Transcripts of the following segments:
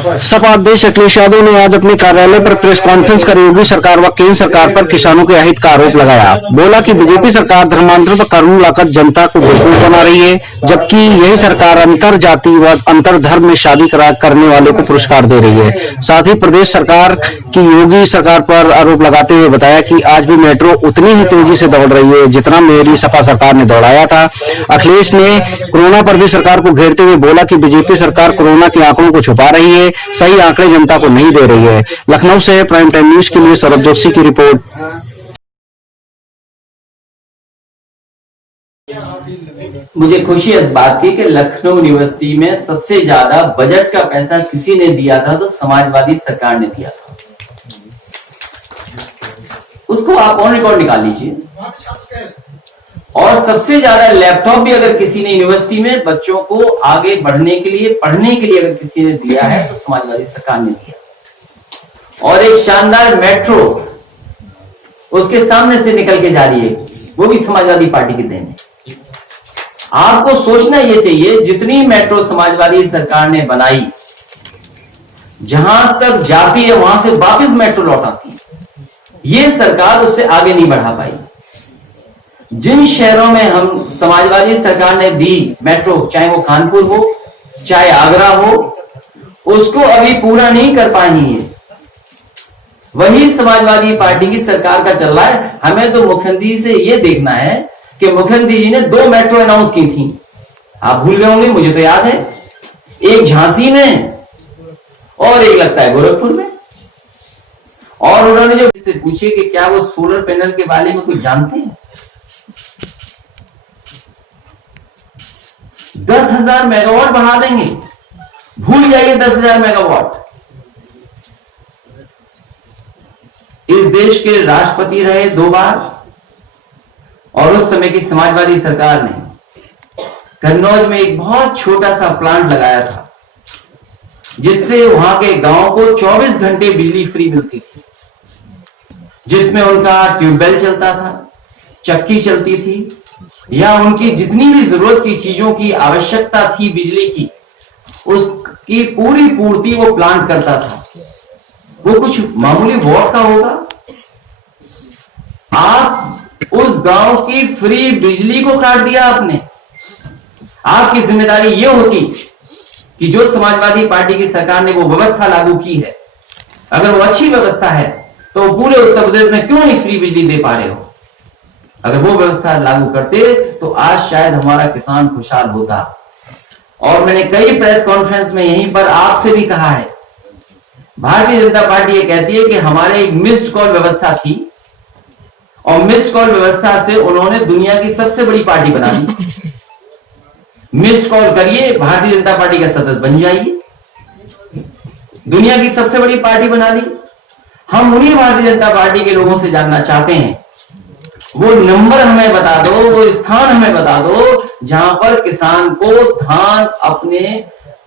सपा अध्यक्ष अखिलेश यादव ने आज अपने कार्यालय पर प्रेस कॉन्फ्रेंस कर योगी सरकार व केंद्र सरकार पर किसानों के अहित का आरोप लगाया। बोला कि बीजेपी सरकार धर्मांतरण पर कानून लाकर जनता को बेवकूफ बना रही है, जबकि यही सरकार अंतर जाति व अंतर धर्म में शादी करने वालों को पुरस्कार दे रही है। साथ ही प्रदेश सरकार की योगी सरकार पर आरोप लगाते हुए बताया कि आज भी मेट्रो उतनी ही तेजी से दौड़ रही है जितना मेरी सपा सरकार ने दौड़ाया था। अखिलेश ने कोरोना पर भी सरकार को घेरते हुए बोला कि बीजेपी सरकार कोरोना के आंकड़ों को छुपा रही है, सही आंकड़े जनता को नहीं दे रही है। लखनऊ से प्राइम टाइम न्यूज के लिए सौरभ जोशी की रिपोर्ट। मुझे खुशी इस बात की कि लखनऊ यूनिवर्सिटी में सबसे ज्यादा बजट का पैसा किसी ने दिया था तो समाजवादी सरकार ने दिया था। उसको आप ऑन रिकॉर्ड निकाल लीजिए। और सबसे ज्यादा लैपटॉप भी अगर किसी ने यूनिवर्सिटी में बच्चों को आगे बढ़ने के लिए पढ़ने के लिए अगर किसी ने दिया है तो समाजवादी सरकार ने दिया। और एक शानदार मेट्रो उसके सामने से निकल के जा रही है, वो भी समाजवादी पार्टी की देन है। आपको सोचना यह चाहिए जितनी मेट्रो समाजवादी सरकार ने बनाई, जहां तक जाती है वहां से वापस मेट्रो लौट आती है। ये सरकार उससे आगे नहीं बढ़ा पाई। जिन शहरों में हम समाजवादी सरकार ने दी मेट्रो, चाहे वो कानपुर हो चाहे आगरा हो, उसको अभी पूरा नहीं कर पाई है। वही समाजवादी पार्टी की सरकार का चल रहा है। हमें तो मुख्यमंत्री से यह देखना है कि मुख्यमंत्री जी ने 2 मेट्रो अनाउंस की थी, आप भूल गए होंगे, मुझे तो याद है। एक झांसी में और एक लगता है गोरखपुर में। और उन्होंने जो से पूछे कि क्या वो सोलर पैनल के बारे में कुछ जानते हैं। 10,000 मेगावाट बढ़ा देंगे, भूल जाइए 10,000 मेगावाट। इस देश के राष्ट्रपति रहे 2 बार और उस समय की समाजवादी सरकार ने कन्नौज में एक बहुत छोटा सा प्लांट लगाया था जिससे वहां के गांव को 24 घंटे बिजली फ्री मिलती थी, जिसमें उनका ट्यूबवेल चलता था, चक्की चलती थी, या उनकी जितनी भी जरूरत की चीजों की आवश्यकता थी बिजली की, उसकी पूरी पूर्ति वो प्लांट करता था। वो कुछ मामूली वॉट का होगा। आप उस गांव की फ्री बिजली को काट दिया आपने। आपकी जिम्मेदारी ये होती कि जो समाजवादी पार्टी की सरकार ने वो व्यवस्था लागू की है, अगर वो अच्छी व्यवस्था है तो पूरे उत्तर प्रदेश में क्यों नहीं फ्री बिजली दे पा रहे हो। अगर वो व्यवस्था लागू करते तो आज शायद हमारा किसान खुशहाल होता। और मैंने कई प्रेस कॉन्फ्रेंस में यहीं पर आपसे भी कहा है, भारतीय जनता पार्टी ये कहती है कि हमारे एक मिस्ड कॉल व्यवस्था थी और मिस्ड कॉल व्यवस्था से उन्होंने दुनिया की सबसे बड़ी पार्टी बना दी। मिस्ड कॉल करिए, भारतीय जनता पार्टी का सदस्य बन जाइए, दुनिया की सबसे बड़ी पार्टी बना दी। हम उन्हीं भारतीय जनता पार्टी के लोगों से जानना चाहते हैं, वो नंबर हमें बता दो, वो स्थान हमें बता दो जहां पर किसान को धान अपने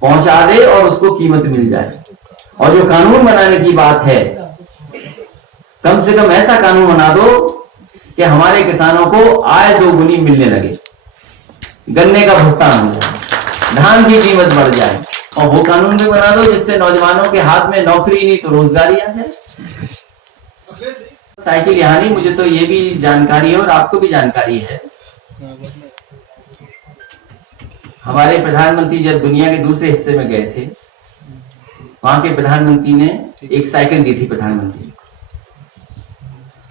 पहुंचा दे और उसको कीमत मिल जाए। और जो कानून बनाने की बात है, कम से कम ऐसा कानून बना दो कि हमारे किसानों को आय 2 गुनी मिलने लगे, गन्ने का भुगतान हो जाए, धान की कीमत बढ़ जाए। और वो कानून भी बना दो जिससे नौजवानों के हाथ में नौकरी नहीं तो रोजगारी आ जाए। साइकिल यहाँ नहीं, मुझे तो ये भी जानकारी है और आपको भी जानकारी है। हमारे प्रधानमंत्री जब दुनिया के दूसरे हिस्से में गए थे, वहां के प्रधानमंत्री ने एक साइकिल दी थी प्रधानमंत्री को।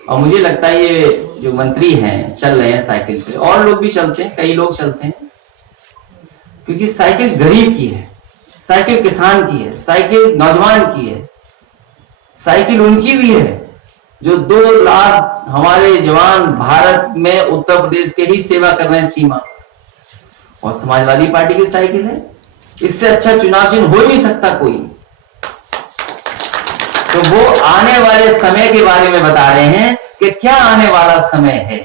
और मुझे लगता है ये जो मंत्री हैं चल रहे हैं साइकिल पे, और लोग भी चलते हैं, कई लोग चलते हैं, क्योंकि साइकिल गरीब की है, साइकिल किसान की है, साइकिल नौजवान की है, साइकिल उनकी भी है जो 2 लाख हमारे जवान भारत में उत्तर प्रदेश के ही सेवा कर रहे हैं सीमा। और समाजवादी पार्टी की साइकिल है। इससे अच्छा चुनाव चिन्ह हो ही नहीं सकता कोई। तो वो आने वाले समय के बारे में बता रहे हैं कि क्या आने वाला समय है।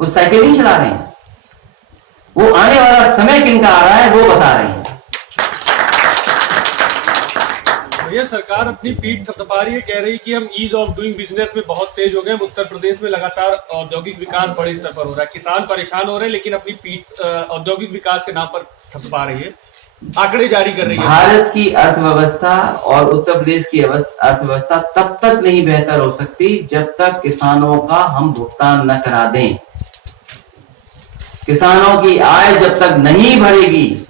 वो साइकिल नहीं चला रहे हैं, वो आने वाला समय किनका आ रहा है वो बता रहे हैं। ये सरकार अपनी पीठ थपथपा रही है, कह रही है कि हम ईज ऑफ डूइंग बिजनेस में बहुत तेज हो गए। उत्तर प्रदेश में लगातार औद्योगिक विकास बड़े स्तर पर हो रहा है, किसान परेशान हो रहे हैं, लेकिन अपनी पीठ औद्योगिक विकास के नाम पर थपथपा रही है। आंकड़े जारी कर रही है। भारत की अर्थव्यवस्था और उत्तर प्रदेश की अर्थव्यवस्था तब तक नहीं बेहतर हो सकती जब तक किसानों का हम भुगतान न करा दें। किसानों की आय जब तक नहीं बढ़ेगी,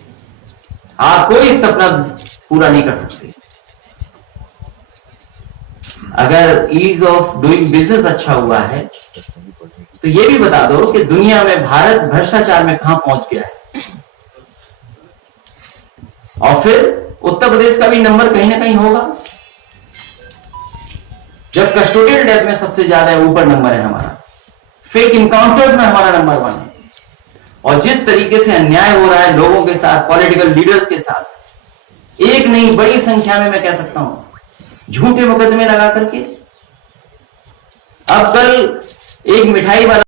आप कोई सपना पूरा नहीं कर सकते। अगर ईज ऑफ डूइंग बिजनेस अच्छा हुआ है तो यह भी बता दो कि दुनिया में भारत भ्रष्टाचार में कहां पहुंच गया है, और फिर उत्तर प्रदेश का भी नंबर कहीं ना कहीं होगा। जब कस्टोडियल डेथ में सबसे ज्यादा ऊपर नंबर है हमारा, फेक इनकाउंटर्स में हमारा नंबर 1 है, और जिस तरीके से अन्याय हो रहा है लोगों के साथ, पॉलिटिकल लीडर्स के साथ, एक नहीं बड़ी संख्या में मैं कह सकता हूं झूठे मुकदमे लगा करके। अब कल एक मिठाई वाला